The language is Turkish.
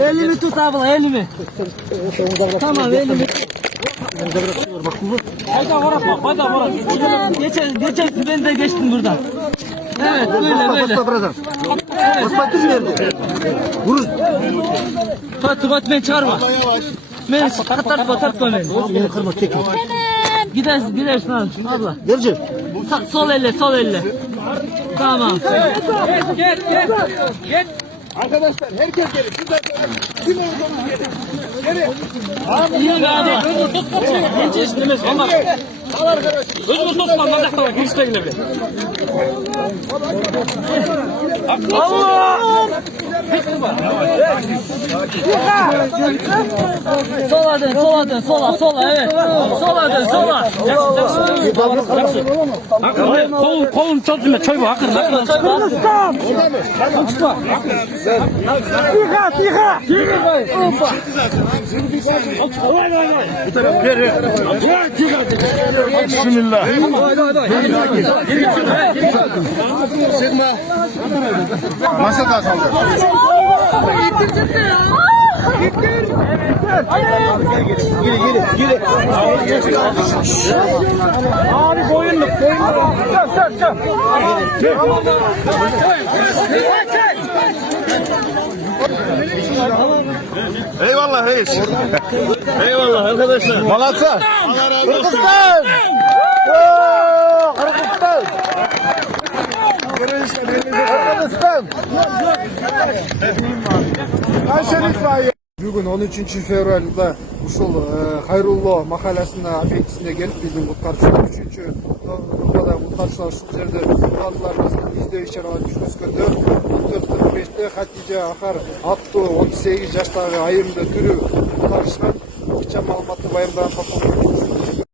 Elimi tut abla, elimi. Tamam, elimi. Geçersin, ben de geçtim buradan. Evet, böyle. Fatih, beni çağırma. Beni tartma beni. Beni kırma, çekin. Gidersin abla. Vereceğim. Sol elle. Tamam. Gel. Arkadaşlar herkes gelin. Kim olduğunu gelin. Gelin. İyi be abi. Genç işlemez. Ama. Al arkadaşlar. Özümü tutma. Bak bak. Hiç değil mi? Allah! Sola dön. Evet. Sola. Kolun çok düğme. Çay bu. Hakikaten. Tiha. Hoppa. Bu taraf ver. Bismillah. Masada kaldı. Gel. Abi boyunluk. Çök. Eyvallah reis. Eyvallah arkadaşlar. Malatya. Allah razı olsun. Kırgızistan. Бүгін 13 февральда ушул Хайрулло махаласына объектисине келип биздин куткаруучулар 3-нумбада куткаруучулар ушул жерде калдылар издөө иш-чаралар жүргүзгөндө 14:45-те Хатижа Ахар аттуу 18 жаштагы айымды түрү куткарышкан. Акча маалыматты баяндаган